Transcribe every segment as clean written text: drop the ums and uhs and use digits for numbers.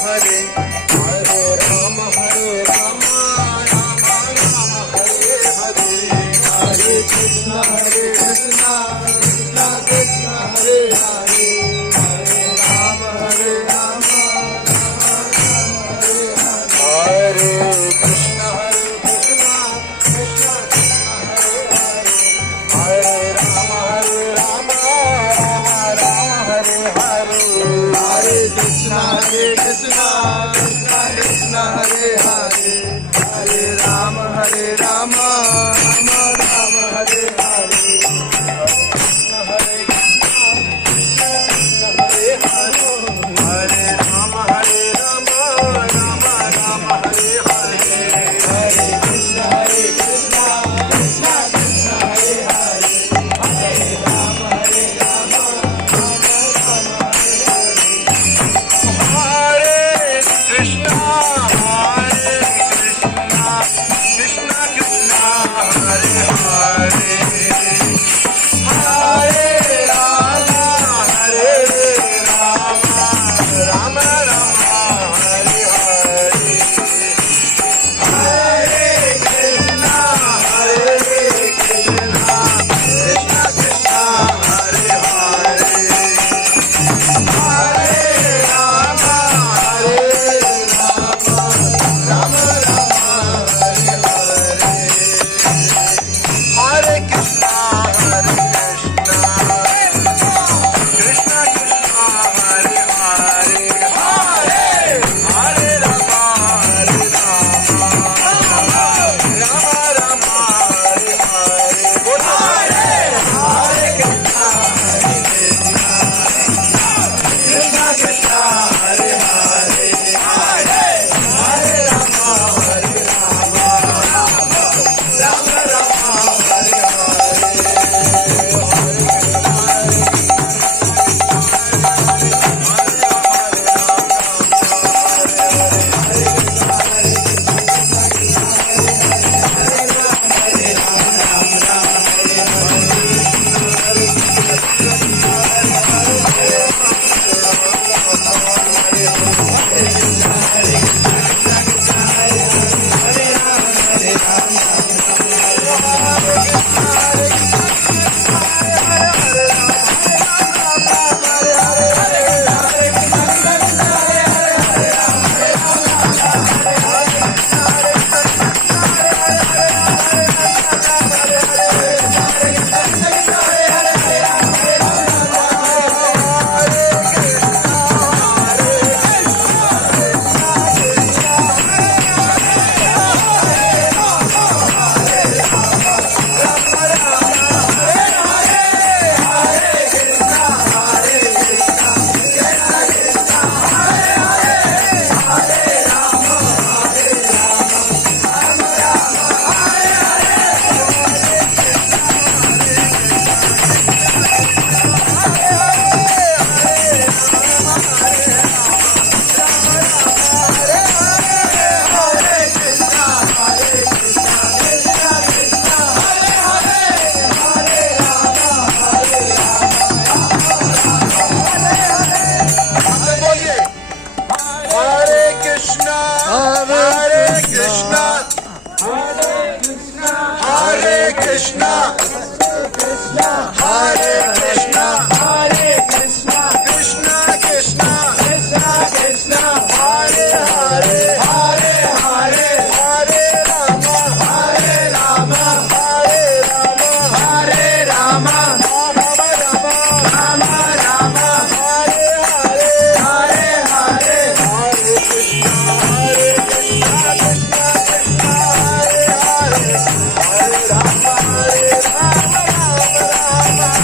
हरे हरे राम राम राम हरे हरे हरे कृष्ण कृष्ण कृष्ण हरे हरे हरे राम राम हरे कृष्ण कृष्ण कृष्ण हरे हरे हरे राम राम राम हरे हरे हरे कृष्ण कृष्ण कृष्ण हरे हरे हरे राम राम राम हरे हरे हरे हरे राम राम राम हरे हरे हरे कृष्ण कृष्ण कृष्ण हरे हरे हरे राम राम हरे कृष्ण कृष्ण कृष्ण हरे हरे हरे राम राम राम हरे हरे हरे कृष्ण कृष्ण कृष्ण हरे हरे हरे राम राम राम हरे हरे हरे कृष्ण कृष्ण कृष्ण हरे हरे हरे राम राम हरे हरे बोलो हरे कृष्ण कृष्ण कृष्ण हरे हरे हरे राम राम हरे Krishna, Hare Krishna, Hare Krishna, Krishna Krishna, Krishna Krishna, Hare Hare, Hare Hare, Hare Rama, Hare Rama, Hare Rama, Hare Rama, Rama Rama, Rama Rama, Hare Hare, Hare Hare, Hare Krishna, Krishna Krishna, Hare Hare, Hare Rama, Hare Rama, Rama Rama,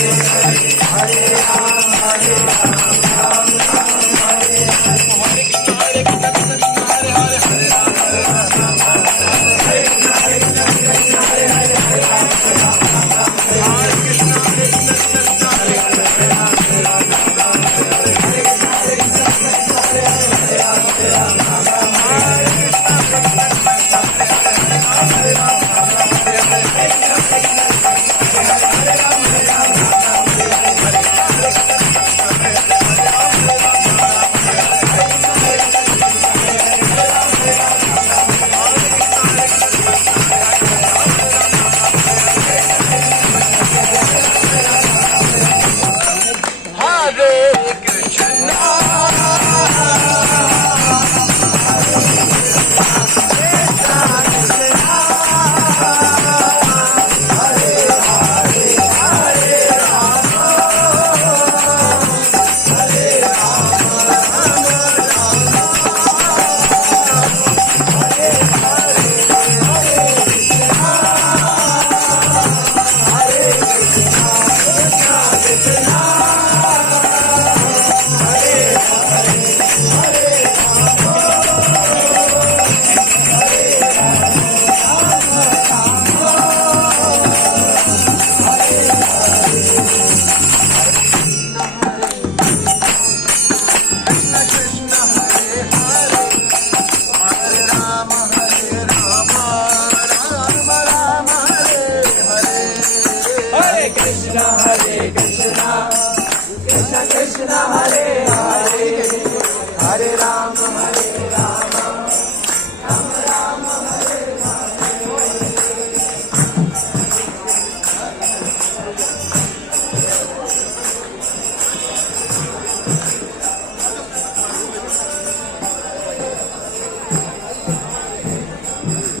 Hare